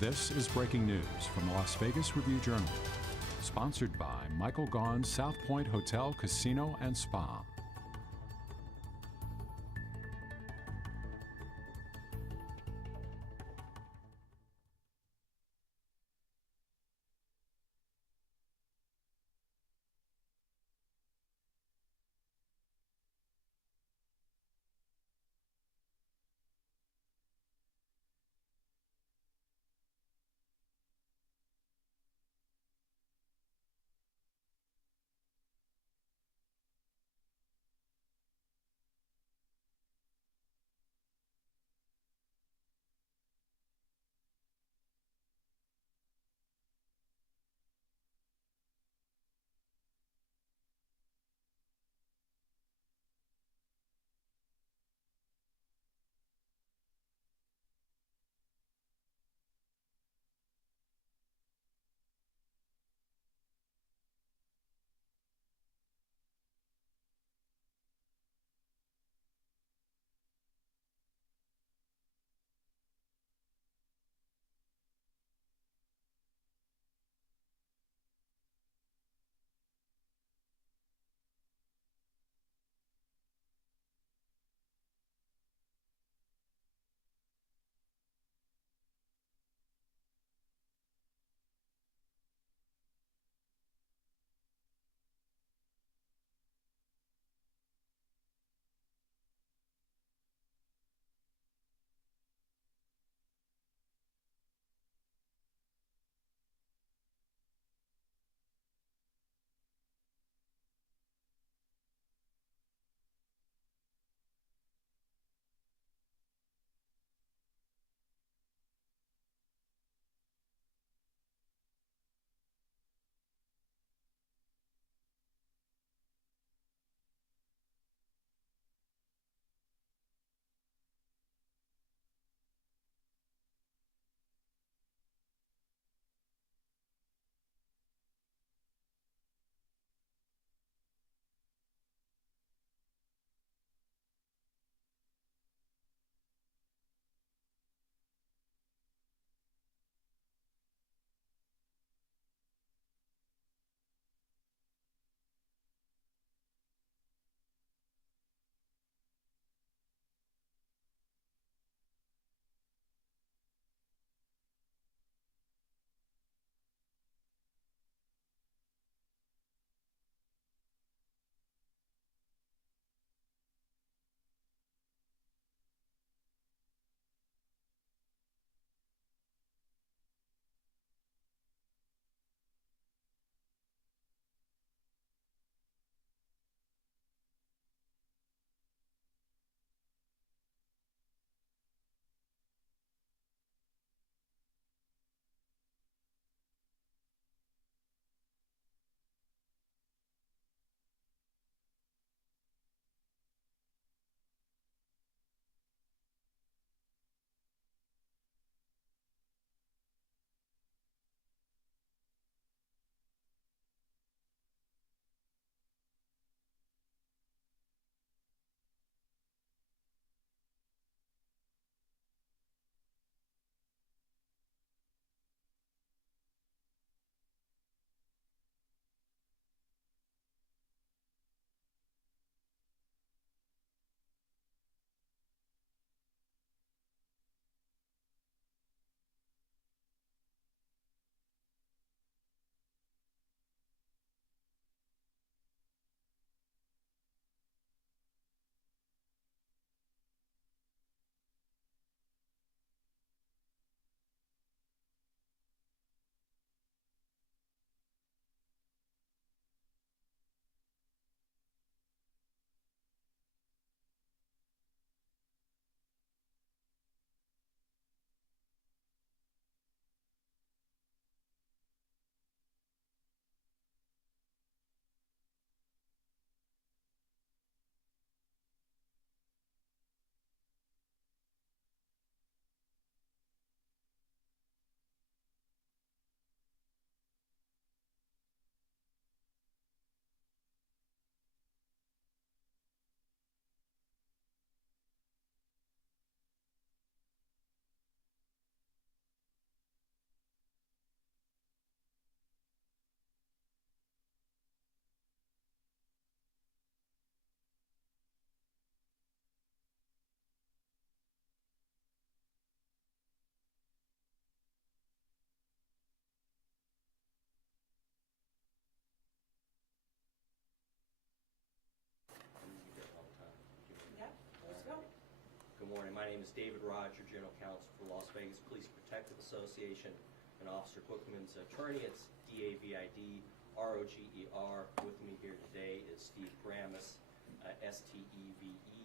This is breaking news from the Las Vegas Review-Journal, sponsored by Michael Gaughan's South Point Hotel, Casino, and Spa. is David Roger, General Counsel for Las Vegas Police Protective Association, and Officer Bookman's attorney. It's D-A-V-I-D-R-O-G-E-R. With me here today is Steve Grammas, S-T-E-V-E,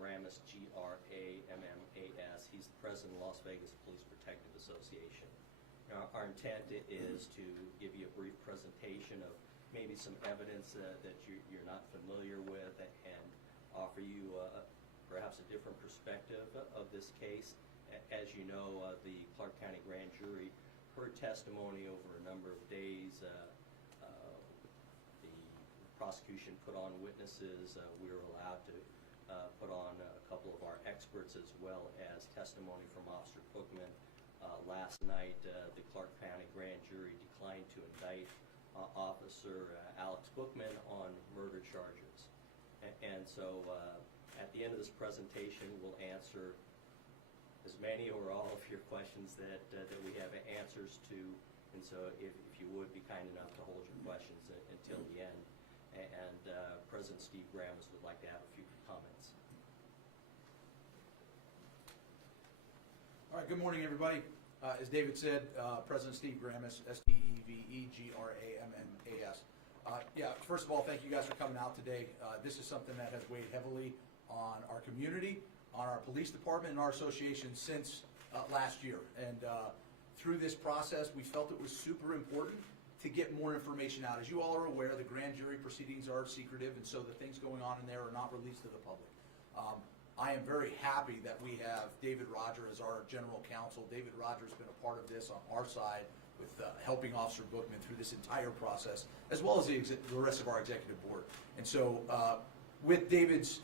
Grammas, G-R-A-M-M-A-S. He's the president of Las Vegas Police Protective Association. Now, our intent is to give you a brief presentation of maybe some evidence that you're not familiar with, and offer you perhaps a different perspective of this case. As you know, the Clark County Grand Jury heard testimony over a number of days. The prosecution put on witnesses. We were allowed to put on a couple of our experts, as well as testimony from Officer Bookman. Last night, the Clark County Grand Jury declined to indict Officer Alex Bookman on murder charges. And so at the end of this presentation, we'll answer as many or all of your questions that we have answers to. And so if you would be kind enough to hold your questions until the end. And President Steve Grammas would like to have a few comments. All right, good morning, everybody. As David said, President Steve Grammas, S-T-E-V-E-G-R-A-M-M-A-S. Yeah, first of all, thank you guys for coming out today. This is something that has weighed heavily on our community, on our police department, and our association since last year. And through this process, we felt it was super important to get more information out. As you all are aware, the grand jury proceedings are secretive, and so the things going on in there are not released to the public. I am very happy that we have David Roger as our general counsel. David Roger has been a part of this on our side with helping Officer Bookman through this entire process, as well as the rest of our executive board. And so with David's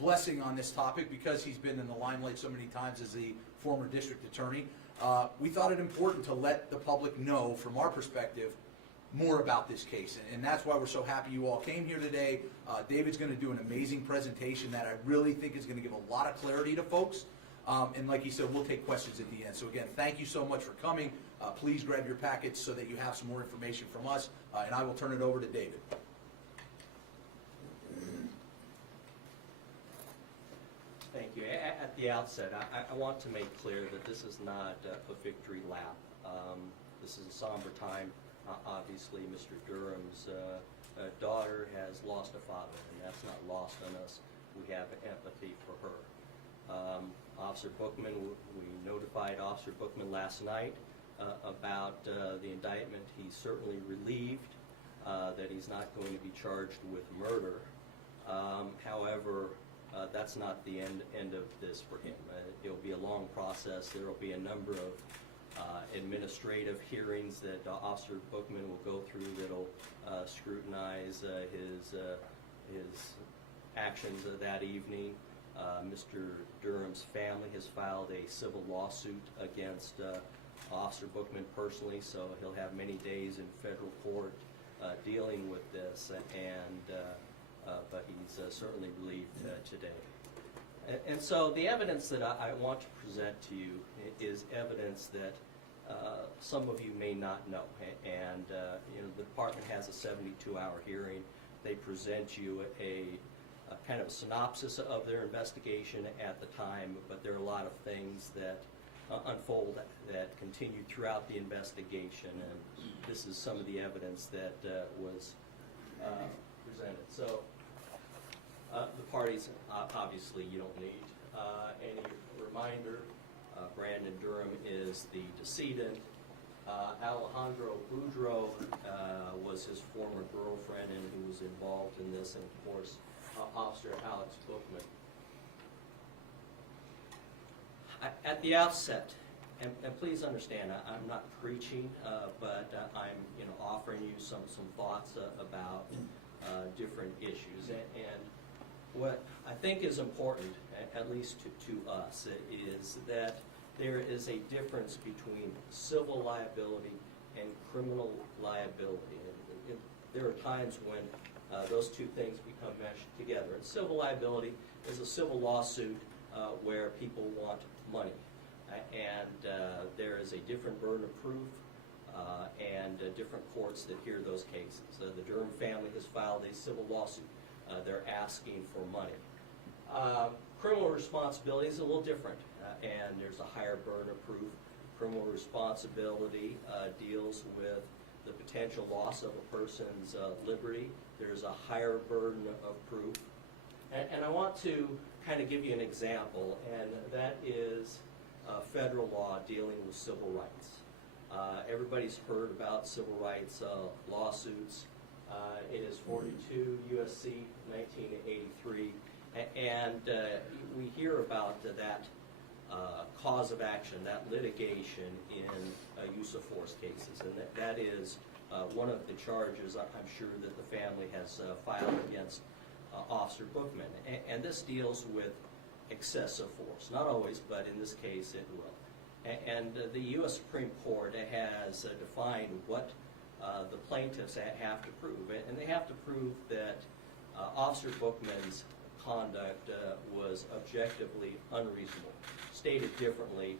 blessing on this topic, because he's been in the limelight so many times as the former district attorney, we thought it important to let the public know, from our perspective, more about this case. And that's why we're so happy you all came here today. David's going to do an amazing presentation that I really think is going to give a lot of clarity to folks. And like he said, we'll take questions at the end. So again, thank you so much for coming. Please grab your packets so that you have some more information from us. And I will turn it over to David. Thank you. At the outset, I want to make clear that this is not a victory lap. This is a somber time. Obviously, Mr. Durham's daughter has lost a father, and that's not lost on us. We have empathy for her. Officer Bookman, we notified Officer Bookman last night about the indictment. He's certainly relieved that he's not going to be charged with murder. However, that's not the end of this for him. It'll be a long process. There will be a number of administrative hearings that Officer Bookman will go through that'll scrutinize his actions that evening. Mr. Durham's family has filed a civil lawsuit against Officer Bookman personally, so he'll have many days in federal court dealing with this, but he's certainly relieved today. And so the evidence that I want to present to you is evidence that some of you may not know. And you know, the department has a 72-hour hearing. They present you a kind of synopsis of their investigation at the time, but there are a lot of things that unfold that continue throughout the investigation, and this is some of the evidence that was presented. So the parties, obviously, you don't need any reminder. Brandon Durham is the decedent. Alejandro Boudreaux was his former girlfriend and who was involved in this, and of course, Officer Alex Bookman. At the outset, and please understand, I'm not preaching, but I'm offering you some thoughts about different issues. And what I think is important, at least to us, is that there is a difference between civil liability and criminal liability. And there are times when those two things become meshed together. And civil liability is a civil lawsuit where people want money. And there is a different burden of proof and different courts that hear those cases. The Durham family has filed a civil lawsuit. They're asking for money. Criminal responsibility is a little different, and there's a higher burden of proof. Criminal responsibility deals with the potential loss of a person's liberty. There's a higher burden of proof. And I want to kind of give you an example, and that is federal law dealing with civil rights. Everybody's heard about civil rights lawsuits. It is 42 U.S.C. 1983, and we hear about that cause of action, that litigation in use of force cases, and that is one of the charges I'm sure that the family has filed against Officer Bookman. And this deals with excessive force. Not always, but in this case it will. And the U.S. Supreme Court has defined what the plaintiffs have to prove. And they have to prove that Officer Bookman's conduct was objectively unreasonable. Stated differently,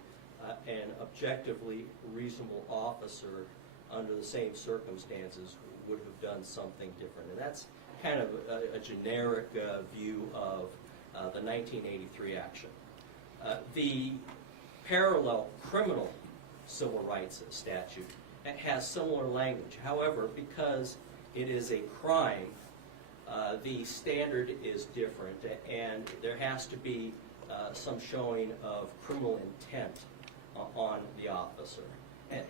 an objectively reasonable officer under the same circumstances would have done something different. And that's kind of a generic view of the 1983 action. The parallel criminal civil rights statute has similar language. However, because it is a crime, the standard is different, and there has to be some showing of criminal intent on the officer.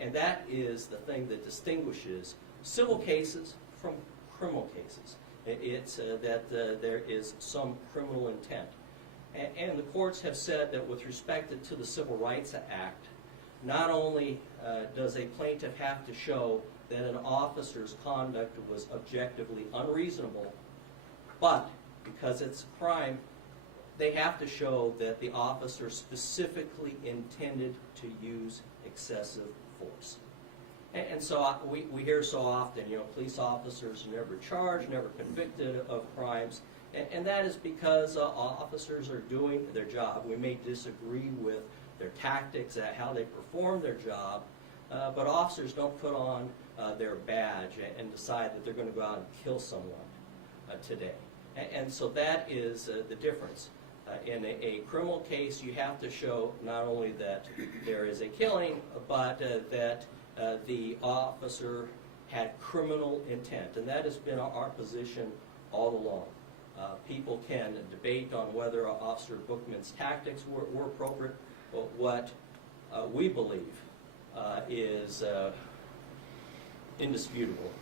And that is the thing that distinguishes civil cases from criminal cases. It's that there is some criminal intent. And the courts have said that with respect to the Civil Rights Act, not only does a plaintiff have to show that an officer's conduct was objectively unreasonable, but because it's a crime, they have to show that the officer specifically intended to use excessive force. And so we hear so often, police officers are never charged, never convicted of crimes, and that is because officers are doing their job. We may disagree with their tactics, how they perform their job, but officers don't put on their badge and decide that they're going to go out and kill someone today. And so that is the difference. In a criminal case, you have to show not only that there is a killing, but that the officer had criminal intent. And that has been our position all along. People can debate on whether Officer Bookman's tactics were appropriate, but what we believe is indisputable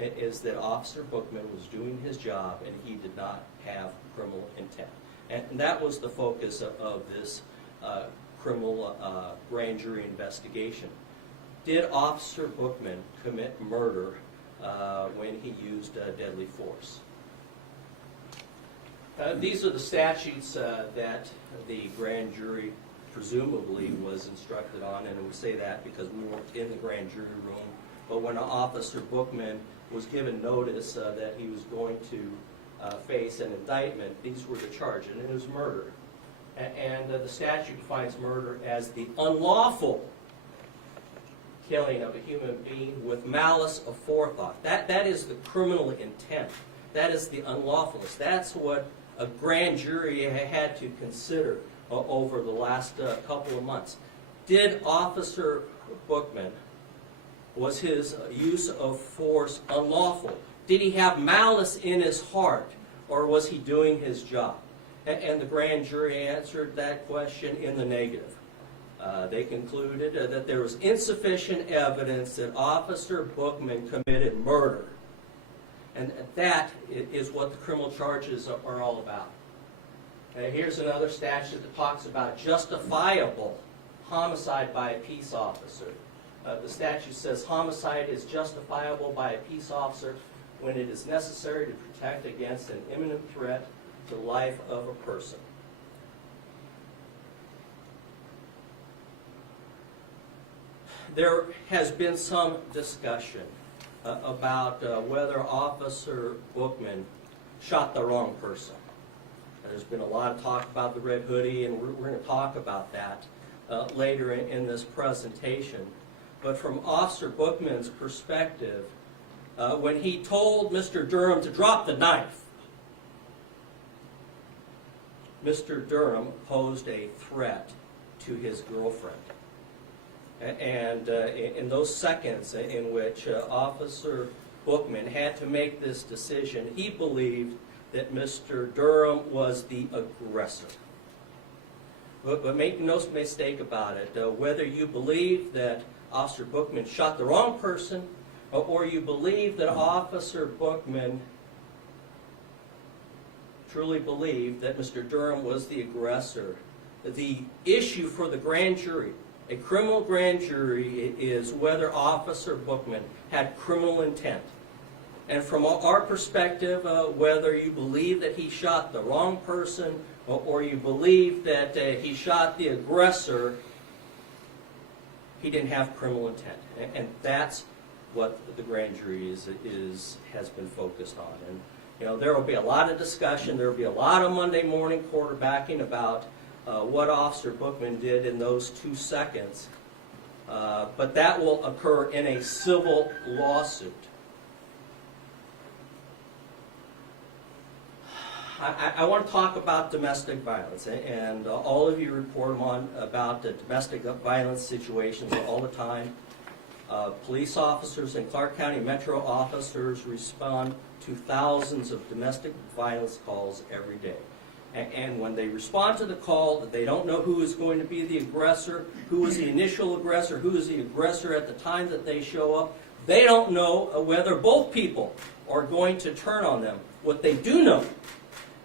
is that Officer Bookman was doing his job and he did not have criminal intent. And that was the focus of this criminal grand jury investigation. Did Officer Bookman commit murder when he used deadly force? These are the statutes that the grand jury presumably was instructed on, and we say that because we weren't in the grand jury room. But when Officer Bookman was given notice that he was going to face an indictment, these were the charges, and it was murder. And the statute defines murder as the unlawful killing of a human being with malice aforethought. That is the criminal intent. That is the unlawfulness. That's what a grand jury had to consider over the last couple of months. Did Officer Bookman, was his use of force unlawful? Did he have malice in his heart, or was he doing his job? And the grand jury answered that question in the negative. They concluded that there was insufficient evidence that Officer Bookman committed murder. And that is what the criminal charges are all about. Here's another statute that talks about justifiable homicide by a peace officer. The statute says homicide is justifiable by a peace officer when it is necessary to protect against an imminent threat to the life of a person. There has been some discussion about whether Officer Bookman shot the wrong person. There's been a lot of talk about the red hoodie, and we're going to talk about that later in this presentation. But from Officer Bookman's perspective, when he told Mr. Durham to drop the knife, Mr. Durham posed a threat to his girlfriend. And in those seconds in which Officer Bookman had to make this decision, he believed that Mr. Durham was the aggressor. But make no mistake about it, whether you believe that Officer Bookman shot the wrong person, or you believe that Officer Bookman truly believed that Mr. Durham was the aggressor, the issue for the grand jury, a criminal grand jury, is whether Officer Bookman had criminal intent. And from our perspective, whether you believe that he shot the wrong person or you believe that he shot the aggressor, he didn't have criminal intent. And that's what the grand jury has been focused on. And you know, there will be a lot of discussion, there will be a lot of Monday morning quarterbacking about what Officer Bookman did in those 2 seconds. But that will occur in a civil lawsuit. I want to talk about domestic violence, and all of you report on about the domestic violence situations all the time. Police officers and Clark County Metro officers respond to thousands of domestic violence calls every day. And when they respond to the call, they don't know who is going to be the aggressor, who is the initial aggressor, who is the aggressor at the time that they show up. They don't know whether both people are going to turn on them. What they do know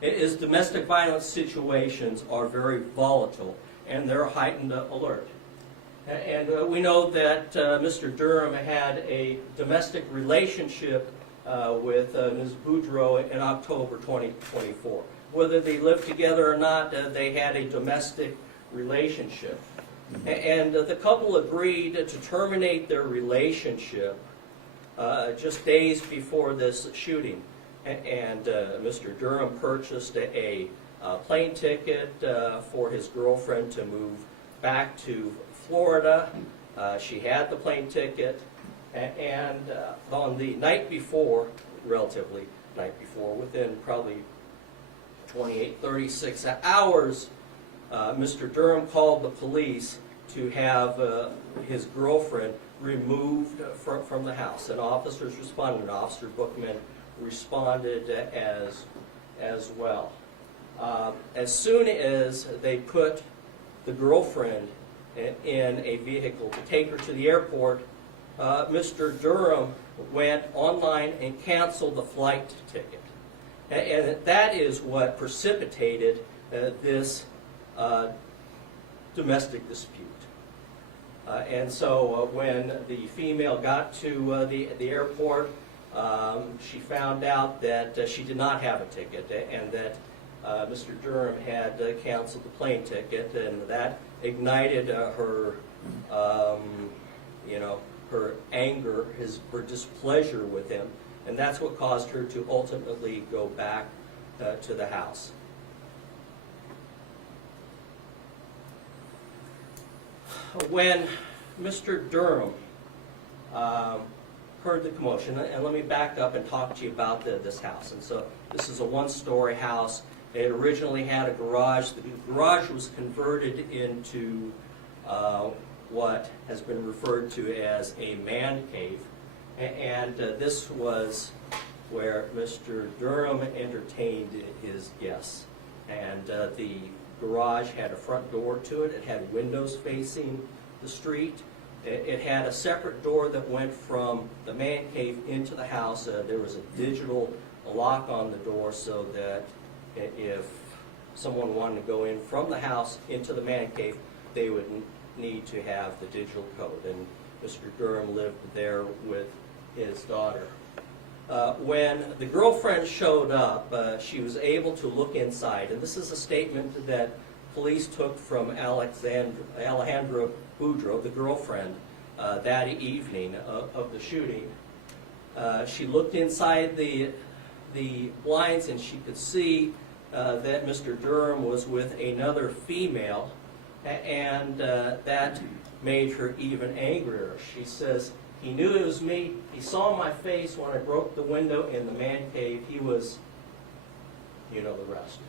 is domestic violence situations are very volatile, and they're heightened alert. And we know that Mr. Durham had a domestic relationship with Ms. Boudreau in October 2024. Whether they lived together or not, they had a domestic relationship. And the couple agreed to terminate their relationship just days before this shooting. And Mr. Durham purchased a plane ticket for his girlfriend to move back to Florida. She had the plane ticket, and on the night before, relatively night before, within probably 28, 36 hours, Mr. Durham called the police to have his girlfriend removed from the house. And officers responded. Officer Bookman responded as well. As soon as they put the girlfriend in a vehicle to take her to the airport, Mr. Durham went online and canceled the flight ticket. And that is what precipitated this domestic dispute. And so when the female got to the airport, she found out that she did not have a ticket, and that Mr. Durham had canceled the plane ticket, and that ignited her, her anger, her displeasure with him, and that's what caused her to ultimately go back to the house. When Mr. Durham heard the commotion, and let me back up and talk to you about this house. And so this is a one-story house. It originally had a garage. The garage was converted into what has been referred to as a man cave. And this was where Mr. Durham entertained his guests. And the garage had a front door to it. It had windows facing the street. It had a separate door that went from the man cave into the house. There was a digital lock on the door so that if someone wanted to go in from the house into the man cave, they would need to have the digital code. And Mr. Durham lived there with his daughter. When the girlfriend showed up, she was able to look inside. And this is a statement that police took from Alejandra Boudreau, the girlfriend, that evening of the shooting. She looked inside the blinds, and she could see that Mr. Durham was with another female, and that made her even angrier. She says, "He knew it was me. He saw my face when I broke the window in the man cave. He was, you know the rest."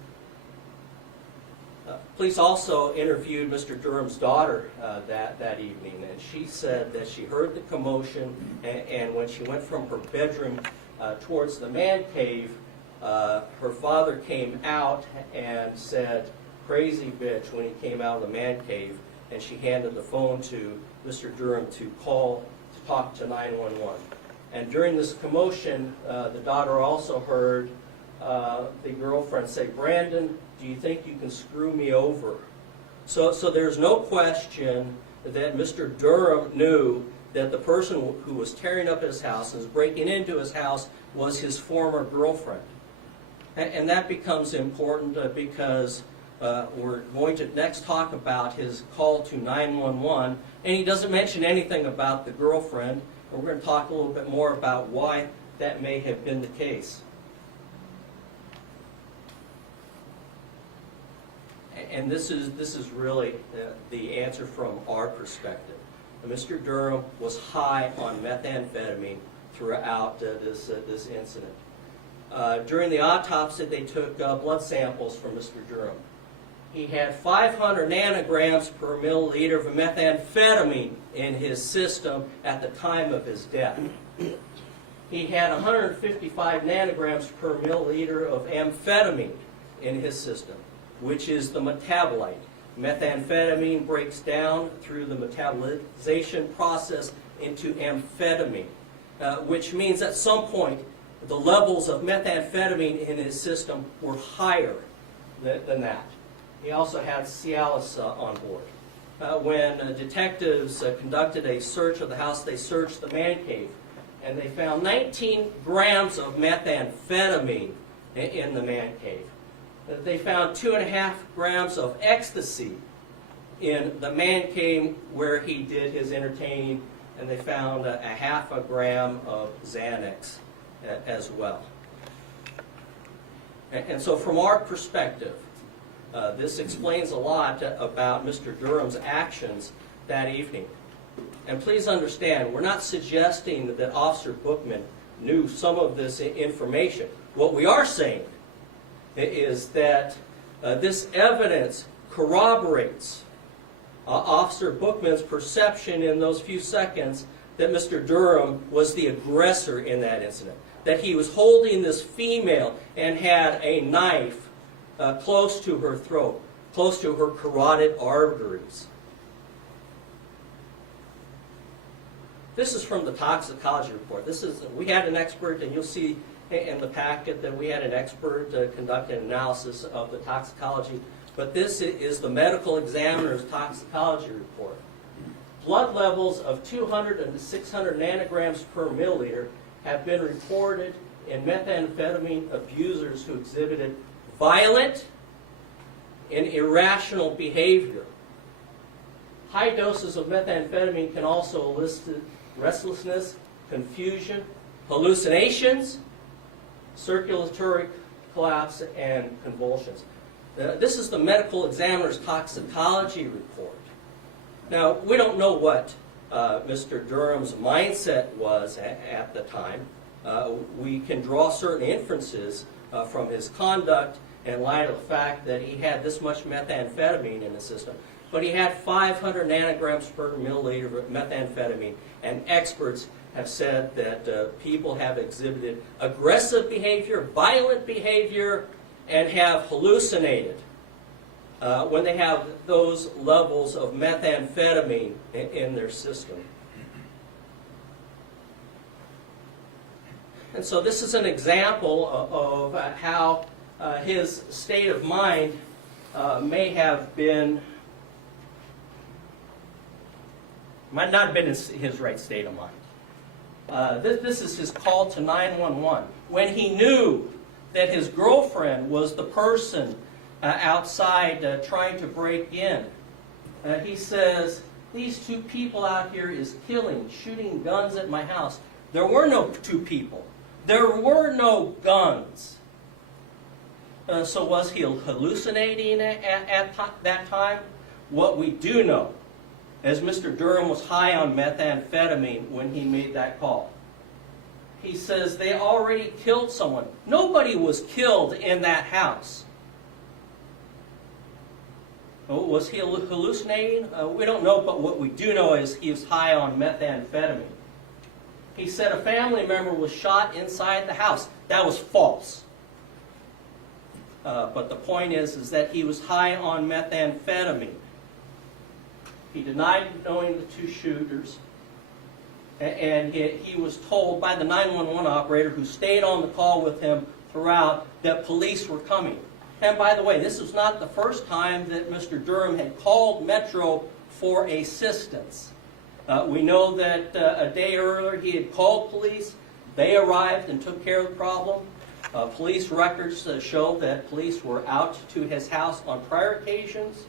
Police also interviewed Mr. Durham's daughter that evening, and she said that she heard the commotion, and when she went from her bedroom towards the man cave, her father came out and said, "Crazy bitch," when he came out of the man cave, and she handed the phone to Mr. Durham to talk to 911. And during this commotion, the daughter also heard the girlfriend say, "Brandon, do you think you can screw me over?" So there's no question that Mr. Durham knew that the person who was tearing up his house and was breaking into his house was his former girlfriend. And that becomes important because we're going to next talk about his call to 911, and he doesn't mention anything about the girlfriend, and we're going to talk a little bit more about why that may have been the case. And this is really the answer from our perspective. Mr. Durham was high on methamphetamine throughout this incident. During the autopsy, they took blood samples from Mr. Durham. He had 500 nanograms per milliliter of methamphetamine in his system at the time of his death. He had 155 nanograms per milliliter of amphetamine in his system, which is the metabolite. Methamphetamine breaks down through the metabolization process into amphetamine, which means at some point the levels of methamphetamine in his system were higher than that. He also had Cialis on board. When detectives conducted a search of the house, they searched the man cave, and they found 19 grams of methamphetamine in the man cave. They found 2.5 grams of ecstasy in the man cave where he did his entertaining, and they found a 0.5 gram of Xanax as well. And so from our perspective, this explains a lot about Mr. Durham's actions that evening. And please understand, we're not suggesting that Officer Bookman knew some of this information. What we are saying is that this evidence corroborates Officer Bookman's perception in those few seconds that Mr. Durham was the aggressor in that incident, that he was holding this female and had a knife close to her throat, close to her carotid arteries. This is from the toxicology report. We had an expert, and you'll see in the packet that we had an expert conduct an analysis of the toxicology, but this is the medical examiner's toxicology report. Blood levels of 200 and 600 nanograms per milliliter have been reported in methamphetamine abusers who exhibited violent and irrational behavior. High doses of methamphetamine can also elicit restlessness, confusion, hallucinations, circulatory collapse, and convulsions. This is the medical examiner's toxicology report. Now, we don't know what Mr. Durham's mindset was at the time. We can draw certain inferences from his conduct in light of the fact that he had this much methamphetamine in the system. But he had 500 nanograms per milliliter of methamphetamine, and experts have said that people have exhibited aggressive behavior, violent behavior, and have hallucinated when they have those levels of methamphetamine in their system. And so this is an example of how his state of mind might not have been his right state of mind. This is his call to 911. When he knew that his girlfriend was the person outside trying to break in, he says, "These two people out here is killing, shooting guns at my house." There were no two people. There were no guns. So was he hallucinating at that time? What we do know is Mr. Durham was high on methamphetamine when he made that call. He says they already killed someone. Nobody was killed in that house. Was he hallucinating? We don't know, but what we do know is he was high on methamphetamine. He said a family member was shot inside the house. That was false. But the point is that he was high on methamphetamine. He denied knowing the two shooters, and he was told by the 911 operator who stayed on the call with him throughout that police were coming. And by the way, this was not the first time that Mr. Durham had called Metro for assistance. We know that a day earlier he had called police. They arrived and took care of the problem. Police records show that police were out to his house on prior occasions,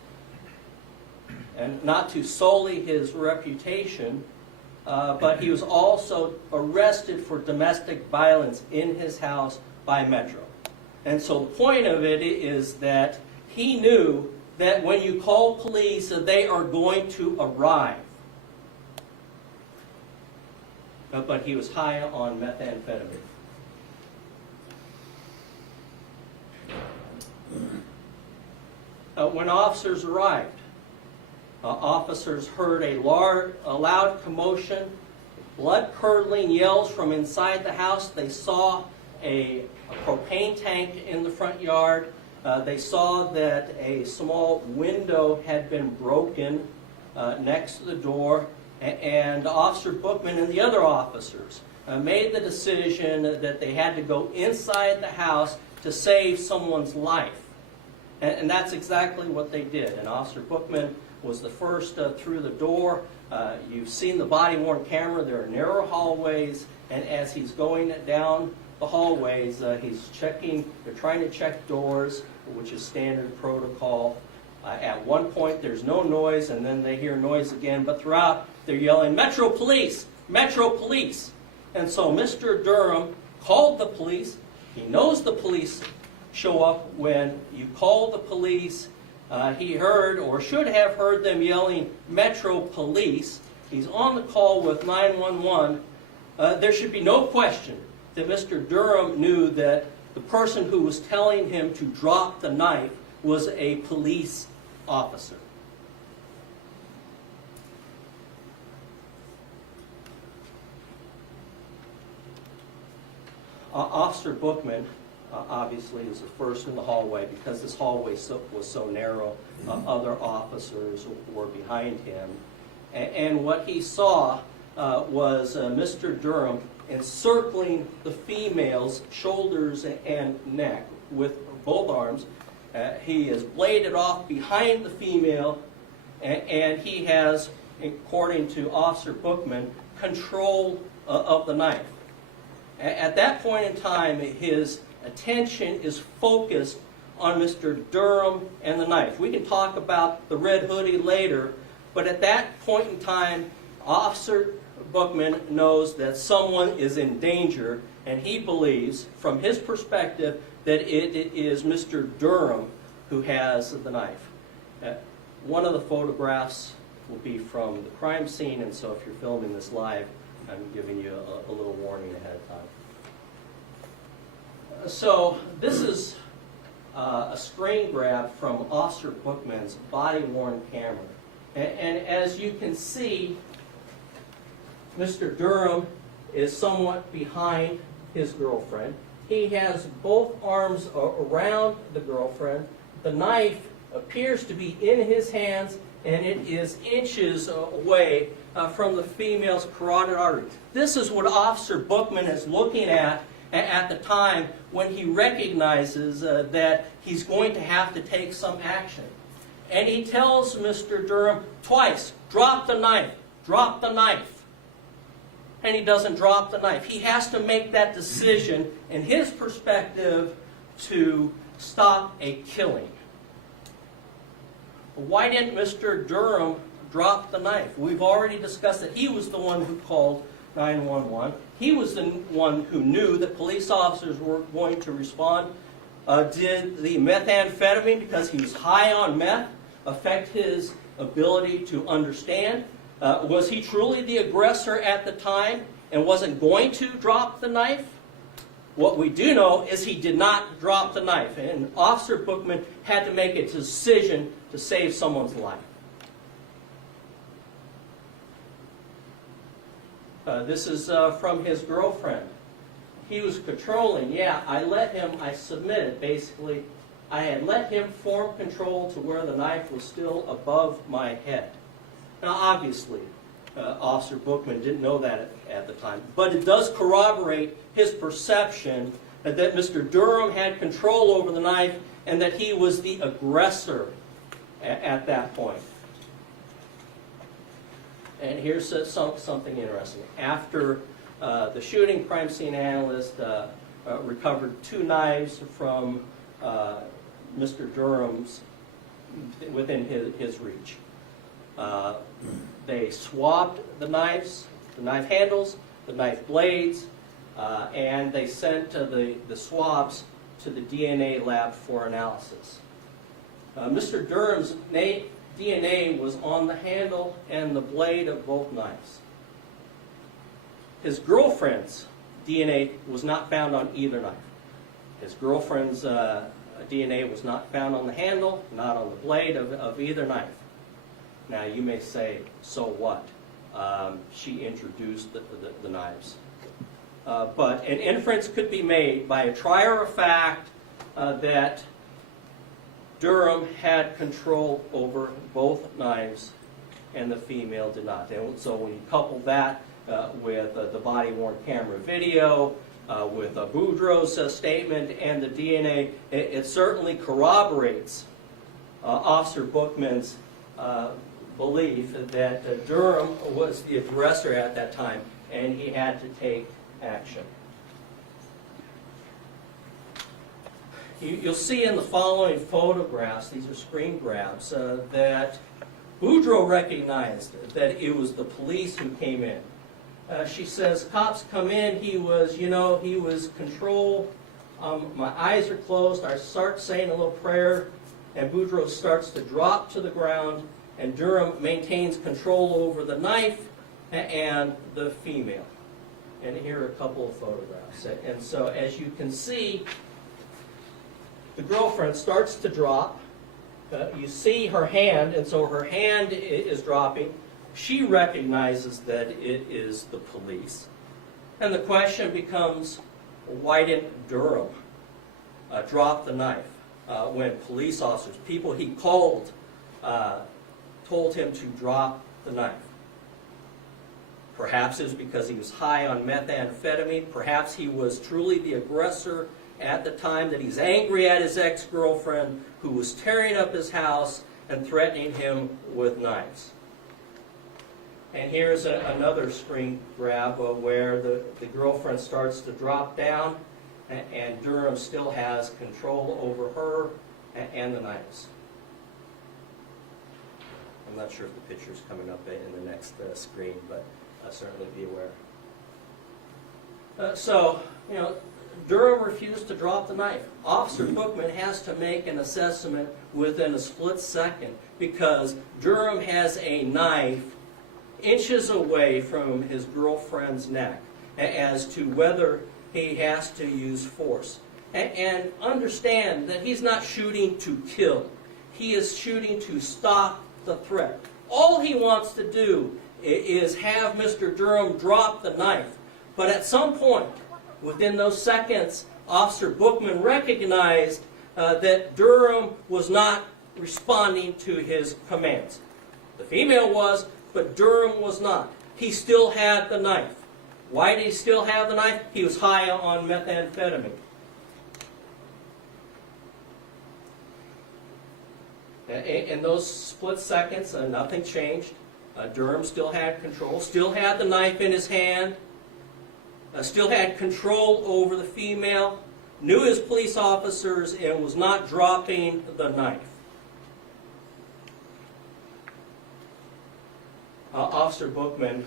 and not to sully his reputation, but he was also arrested for domestic violence in his house by Metro. And so the point of it is that he knew that when you call police, they are going to arrive. But he was high on methamphetamine. When officers arrived, officers heard a loud commotion, blood-curdling yells from inside the house. They saw a propane tank in the front yard. They saw that a small window had been broken next to the door, and Officer Bookman and the other officers made the decision that they had to go inside the house to save someone's life. And that's exactly what they did. And Officer Bookman was the first through the door. You've seen the body-worn camera. There are narrow hallways, and as he's going down the hallways, they're trying to check doors, which is standard protocol. At one point, there's no noise, and then they hear noise again, but throughout, they're yelling, "Metro Police! Metro Police!" And so Mr. Durham called the police. He knows the police show up when you call the police. He heard, or should have heard, them yelling, "Metro Police." He's on the call with 911. There should be no question that Mr. Durham knew that the person who was telling him to drop the knife was a police officer. Officer Bookman, obviously, is the first in the hallway. Because this hallway was so narrow, other officers were behind him. And what he saw was Mr. Durham encircling the female's shoulders and neck with both arms. He is bladed off behind the female, and he has, according to Officer Bookman, control of the knife. At that point in time, his attention is focused on Mr. Durham and the knife. We can talk about the red hoodie later, but at that point in time, Officer Bookman knows that someone is in danger, and he believes, from his perspective, that it is Mr. Durham who has the knife. One of the photographs will be from the crime scene, and so if you're filming this live, I'm giving you a little warning ahead of time. So this is a screen grab from Officer Bookman's body-worn camera. And as you can see, Mr. Durham is somewhat behind his girlfriend. He has both arms around the girlfriend. The knife appears to be in his hands, and it is inches away from the female's carotid artery. This is what Officer Bookman is looking at the time when he recognizes that he's going to have to take some action. And he tells Mr. Durham twice, "Drop the knife, drop the knife." And he doesn't drop the knife. He has to make that decision, in his perspective, to stop a killing. Why didn't Mr. Durham drop the knife? We've already discussed that he was the one who called 911. He was the one who knew that police officers were going to respond. Did the methamphetamine, because he was high on meth, affect his ability to understand? Was he truly the aggressor at the time and wasn't going to drop the knife? What we do know is he did not drop the knife, and Officer Bookman had to make a decision to save someone's life. This is from his girlfriend. He was controlling. Yeah, I submitted, basically. I had let him form control to where the knife was still above my head. Now, obviously, Officer Bookman didn't know that at the time, but it does corroborate his perception that Mr. Durham had control over the knife and that he was the aggressor at that point. And here's something interesting. After the shooting, crime scene analyst recovered 2 knives from Mr. Durham's within his reach. They swabbed the knives, the knife handles, the knife blades, and they sent the swabs to the DNA lab for analysis. Mr. Durham's DNA was on the handle and the blade of both knives. His girlfriend's DNA was not found on either knife. His girlfriend's DNA was not found on the handle, not on the blade of either knife. Now you may say, so what? She introduced the knives. But an inference could be made by a trier of fact that Durham had control over both knives and the female did not. And so when you couple that with the body-worn camera video, with Boudreaux's statement and the DNA, it certainly corroborates Officer Bookman's belief that Durham was the aggressor at that time and he had to take action. You'll see in the following photographs, these are screen grabs, that Boudreaux recognized that it was the police who came in. She says, cops come in, he was control, my eyes are closed, I start saying a little prayer, and Boudreaux starts to drop to the ground, and Durham maintains control over the knife and the female. And here are a couple of photographs. And so as you can see, the girlfriend starts to drop. You see her hand, and so her hand is dropping. She recognizes that it is the police. And the question becomes, why didn't Durham drop the knife when police officers, people he called, told him to drop the knife? Perhaps it was because he was high on methamphetamine. Perhaps he was truly the aggressor at the time, that he's angry at his ex-girlfriend who was tearing up his house and threatening him with knives. And here's another screen grab where the girlfriend starts to drop down and Durham still has control over her and the knives. I'm not sure if the picture's coming up in the next screen, but certainly be aware. So, Durham refused to drop the knife. Officer Bookman has to make an assessment within a split second because Durham has a knife inches away from his girlfriend's neck as to whether he has to use force. And understand that he's not shooting to kill. He is shooting to stop the threat. All he wants to do is have Mr. Durham drop the knife. But at some point, within those seconds, Officer Bookman recognized that Durham was not responding to his commands. The female was, but Durham was not. He still had the knife. Why did he still have the knife? He was high on methamphetamine. In those split seconds, nothing changed. Durham still had control, still had the knife in his hand, still had control over the female, knew his police officers, and was not dropping the knife. Officer Bookman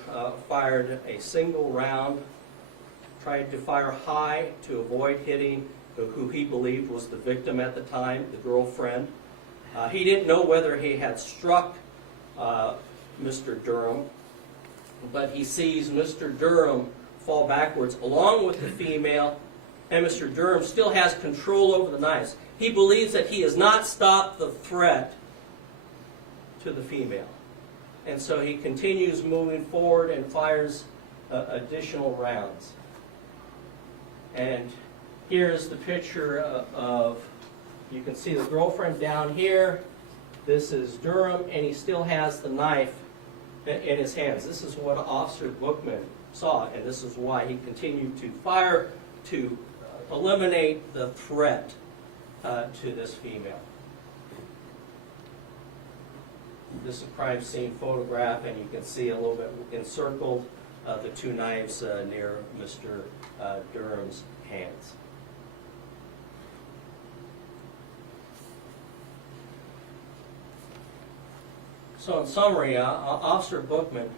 fired a single round, tried to fire high to avoid hitting who he believed was the victim at the time, the girlfriend. He didn't know whether he had struck Mr. Durham, but he sees Mr. Durham fall backwards along with the female, and Mr. Durham still has control over the knives. He believes that he has not stopped the threat to the female. And so he continues moving forward and fires additional rounds. And here's the picture of, you can see the girlfriend down here. This is Durham, and he still has the knife in his hands. This is what Officer Bookman saw, and this is why he continued to fire to eliminate the threat to this female. This is a crime scene photograph, and you can see a little bit encircled the two knives near Mr. Durham's hands. So in summary, Officer Bookman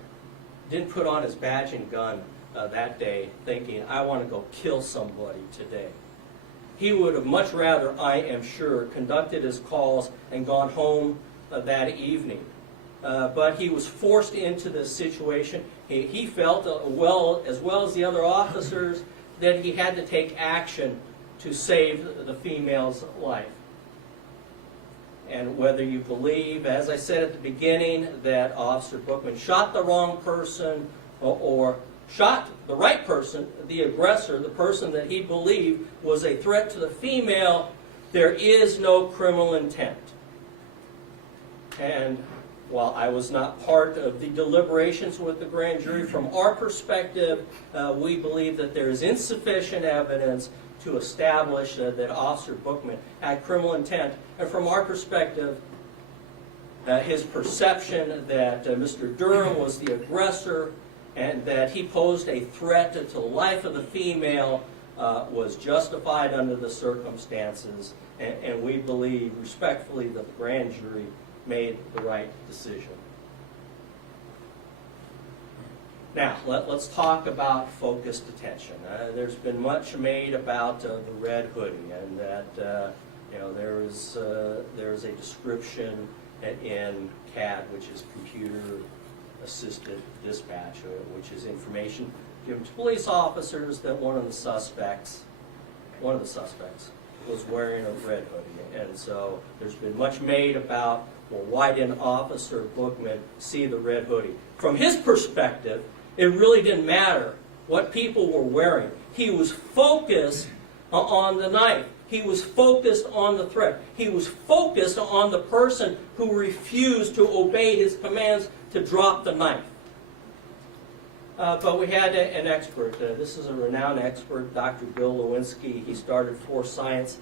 didn't put on his badge and gun that day thinking, I want to go kill somebody today. He would have much rather, I am sure, conducted his calls and gone home that evening. But he was forced into this situation. He felt, as well as the other officers, that he had to take action to save the female's life. And whether you believe, as I said at the beginning, that Officer Bookman shot the wrong person or shot the right person, the aggressor, the person that he believed was a threat to the female, there is no criminal intent. And while I was not part of the deliberations with the grand jury, from our perspective, we believe that there is insufficient evidence to establish that Officer Bookman had criminal intent. And from our perspective, his perception that Mr. Durham was the aggressor and that he posed a threat to the life of the female was justified under the circumstances. And we believe respectfully that the grand jury made the right decision. Now, let's talk about focused attention. There's been much made about the red hoodie, and that there is a description in CAD, which is computer assisted dispatch, which is information given to police officers that one of the suspects was wearing a red hoodie. And so there's been much made about, well, why didn't Officer Bookman see the red hoodie? From his perspective, it really didn't matter what people were wearing. He was focused on the knife. He was focused on the threat. He was focused on the person who refused to obey his commands to drop the knife. But we had an expert. This is a renowned expert, Dr. Bill Lewinsky. He started Force Science.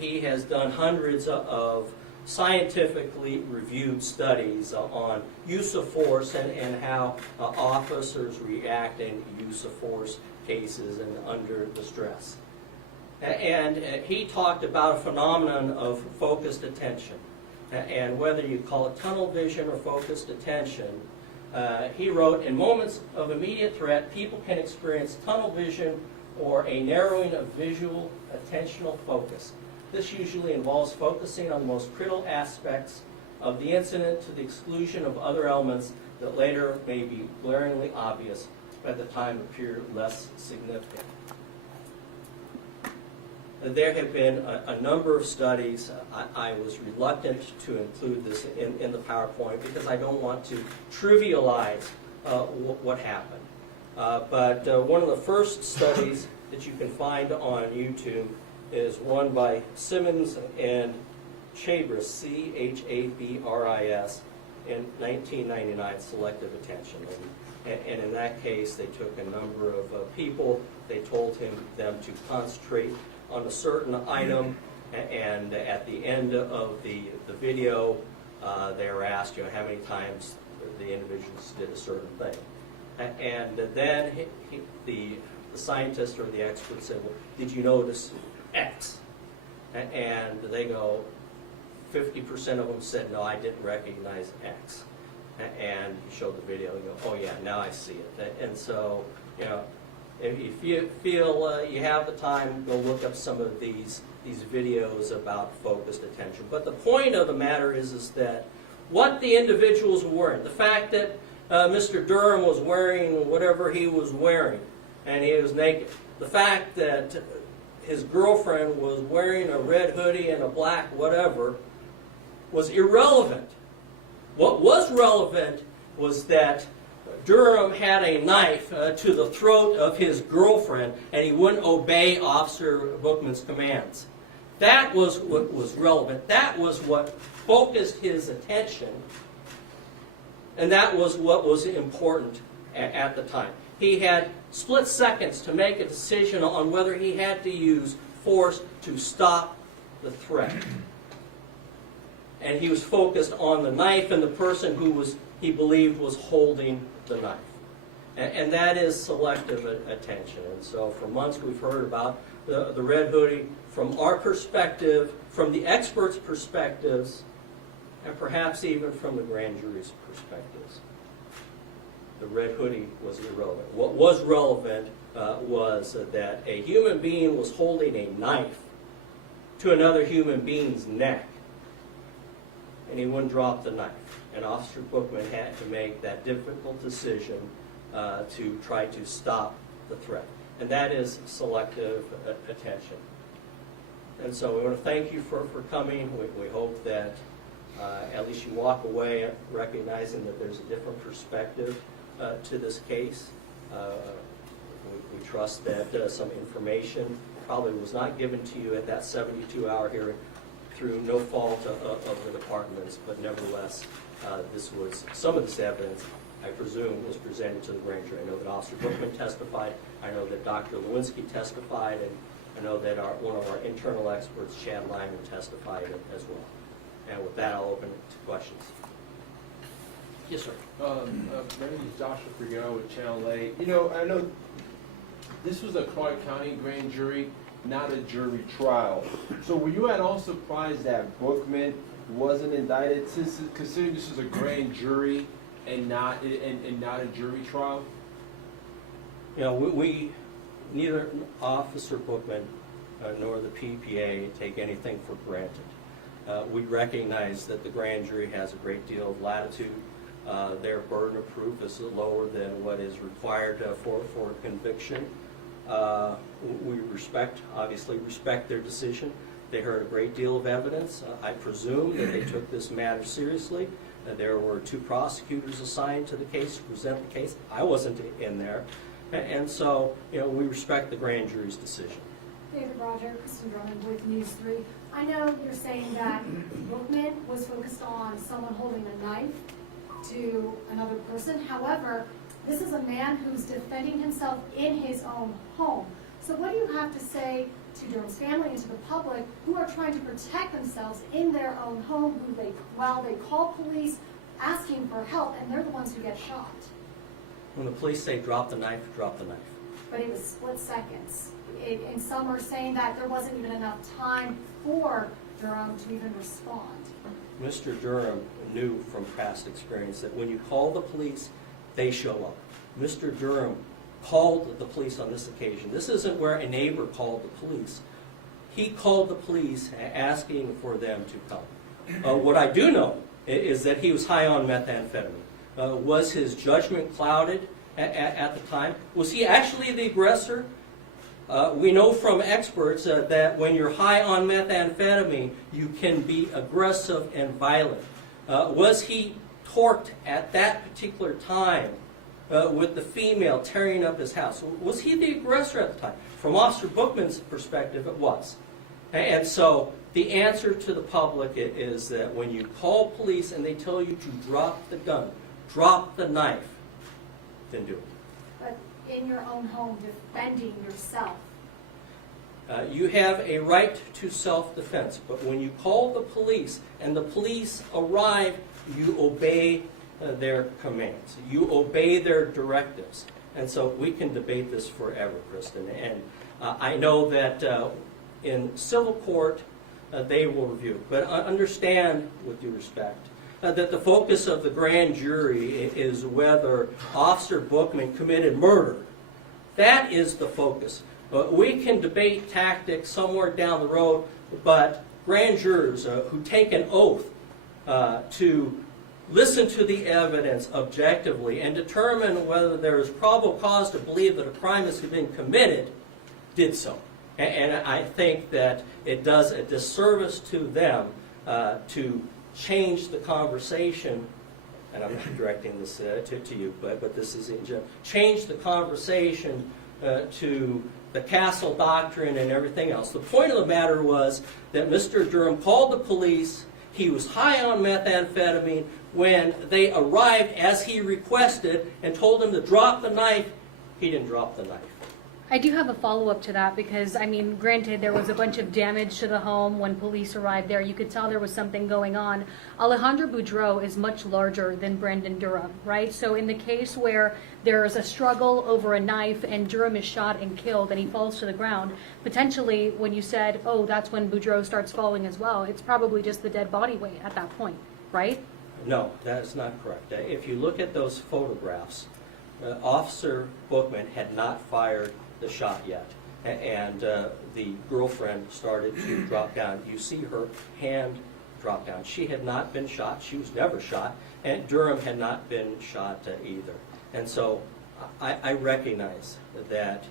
He has done hundreds of scientifically reviewed studies on use of force and how officers react in use of force cases and under the stress. And he talked about a phenomenon of focused attention. And whether you call it tunnel vision or focused attention, he wrote, in moments of immediate threat, people can experience tunnel vision or a narrowing of visual attentional focus. This usually involves focusing on the most critical aspects of the incident to the exclusion of other elements that later may be glaringly obvious, but at the time appear less significant. There have been a number of studies. I was reluctant to include this in the PowerPoint because I don't want to trivialize what happened. But one of the first studies that you can find on YouTube is one by Simmons and Chabris, C-H-A-B-R-I-S, in 1999, Selective Attention. And in that case, they took a number of people. They told them to concentrate on a certain item, and at the end of the video, they were asked, how many times the individuals did a certain thing. And then the scientist or the expert said, well, did you notice X? And they go, 50% of them said, no, I didn't recognize X. And he showed the video and go, oh yeah, now I see it. And so, if you feel you have the time, go look up some of these videos about focused attention. But the point of the matter is that what the individuals were wearing, the fact that Mr. Durham was wearing whatever he was wearing, and he was naked, the fact that his girlfriend was wearing a red hoodie and a black whatever was irrelevant. What was relevant was that Durham had a knife to the throat of his girlfriend, and he wouldn't obey Officer Bookman's commands. That was what was relevant. That was what focused his attention, and that was what was important at the time. He had split seconds to make a decision on whether he had to use force to stop the threat. And he was focused on the knife and the person who he believed was holding the knife. And that is selective attention. And so for months we've heard about the red hoodie from our perspective, from the experts' perspectives, and perhaps even from the grand jury's perspectives. The red hoodie was irrelevant. What was relevant was that a human being was holding a knife to another human being's neck, and he wouldn't drop the knife. And Officer Bookman had to make that difficult decision to try to stop the threat. And that is selective attention. And so we want to thank you for coming. We hope that at least you walk away recognizing that there's a different perspective to this case. We trust that some information probably was not given to you at that 72-hour hearing through no fault of the departments, but nevertheless, some of this evidence, I presume, was presented to the grand jury. I know that Officer Bookman testified. I know that Dr. Lewinsky testified, and I know that one of our internal experts, Chad Lyman, testified as well. And with that, I'll open it to questions. Yes, sir. My name is Joshua Frigo with Channel 8. You know, I know this was a Clark County grand jury, not a jury trial. So were you at all surprised that Bookman wasn't indicted, since considering this is a grand jury and not a jury trial? You know, we neither Officer Bookman nor the PPA take anything for granted. We recognize that the grand jury has a great deal of latitude. Their burden of proof is lower than what is required for conviction. We obviously respect their decision. They heard a great deal of evidence. I presume that they took this matter seriously. There were 2 prosecutors assigned to the case to present the case. I wasn't in there. And so, you know, we respect the grand jury's decision. David Roger, Kristen Drummond with News 3. I know you're saying that Bookman was focused on someone holding a knife to another person. However, this is a man who's defending himself in his own home. So what do you have to say to Durham's family and to the public who are trying to protect themselves in their own home, while they call police asking for help, and they're the ones who get shot? When the police say drop the knife, drop the knife. But it was split seconds. And some are saying that there wasn't even enough time for Durham to even respond. Mr. Durham knew from past experience that when you call the police, they show up. Mr. Durham called the police on this occasion. This isn't where a neighbor called the police. He called the police asking for them to come. What I do know is that he was high on methamphetamine. Was his judgment clouded at the time? Was he actually the aggressor? We know from experts that when you're high on methamphetamine, you can be aggressive and violent. Was he torqued at that particular time with the female tearing up his house? Was he the aggressor at the time? From Officer Bookman's perspective, it was. And so the answer to the public is that when you call police and they tell you to drop the gun, drop the knife, then do it. But in your own home, defending yourself. You have a right to self-defense, but when you call the police and the police arrive, you obey their commands. You obey their directives. And so we can debate this forever, Kristen. And I know that in civil court, they will review. But understand, with due respect, that the focus of the grand jury is whether Officer Bookman committed murder. That is the focus. We can debate tactics somewhere down the road, but grand jurors who take an oath to listen to the evidence objectively and determine whether there is probable cause to believe that a crime has been committed, did so. And I think that it does a disservice to them to change the conversation, and I'm not directing this to you, but this is in general, change the conversation to the castle doctrine and everything else. The point of the matter was that Mr. Durham called the police. He was high on methamphetamine. When they arrived as he requested and told him to drop the knife, he didn't drop the knife. I do have a follow-up to that because, I mean, granted, there was a bunch of damage to the home when police arrived there. You could tell there was something going on. Alejandro Boudreaux is much larger than Brandon Durham, right? So in the case where there is a struggle over a knife and Durham is shot and killed and he falls to the ground, potentially when you said, oh, that's when Boudreaux starts falling as well, it's probably just the dead body weight at that point, right? No, that is not correct. If you look at those photographs, Officer Bookman had not fired the shot yet, and the girlfriend started to drop down. You see her hand drop down. She had not been shot. She was never shot, and Durham had not been shot either. And so I recognize that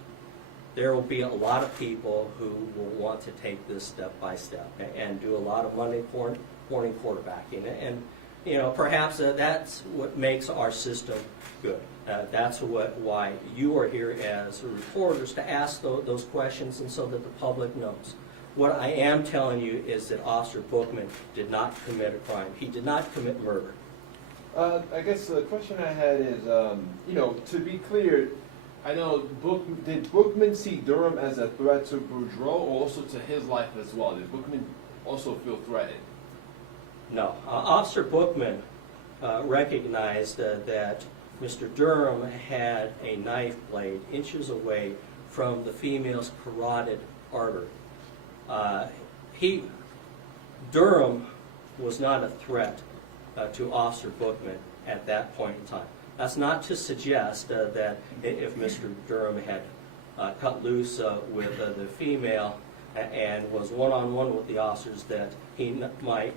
there will be a lot of people who will want to take this step by step and do a lot of Monday morning quarterbacking. And you know, perhaps that's what makes our system good. That's why you are here as reporters, to ask those questions and so that the public knows. What I am telling you is that Officer Bookman did not commit a crime. He did not commit murder. I guess the question I had is, you know, to be clear, I know did Bookman see Durham as a threat to Boudreaux or also to his life as well? Did Bookman also feel threatened? No. Officer Bookman recognized that Mr. Durham had a knife blade inches away from the female's carotid artery. Durham was not a threat to Officer Bookman at that point in time. That's not to suggest that if Mr. Durham had cut loose with the female and was one-on-one with the officers, that he might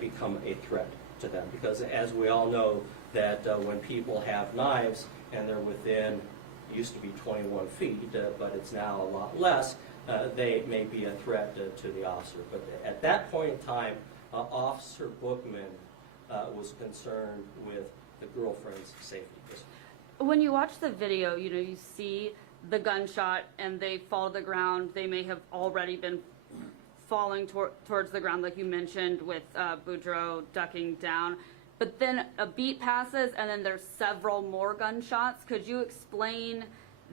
become a threat to them. Because as we all know, that when people have knives and they're within, used to be 21 feet, but it's now a lot less, they may be a threat to the officer. But at that point in time, Officer Bookman was concerned with the girlfriend's safety. When you watch the video, you know, you see the gunshot and they fall to the ground. They may have already been falling towards the ground, like you mentioned, with Boudreaux ducking down. But then a beat passes and then there's several more gunshots. Could you explain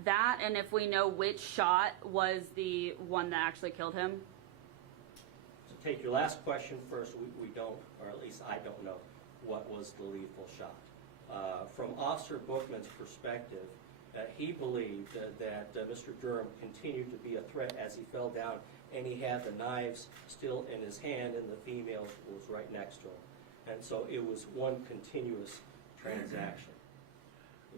that, and if we know which shot was the one that actually killed him? To take your last question first, we don't, or at least I don't know, what was the lethal shot. From Officer Bookman's perspective, he believed that Mr. Durham continued to be a threat as he fell down, and he had the knives still in his hand and the female was right next to him. And so it was one continuous transaction.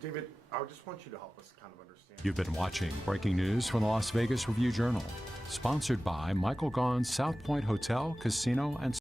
David, I just want you to help us kind of understand. You've been watching Breaking News from the Las Vegas Review-Journal, sponsored by Michael Gaughan's South Point Hotel, Casino, and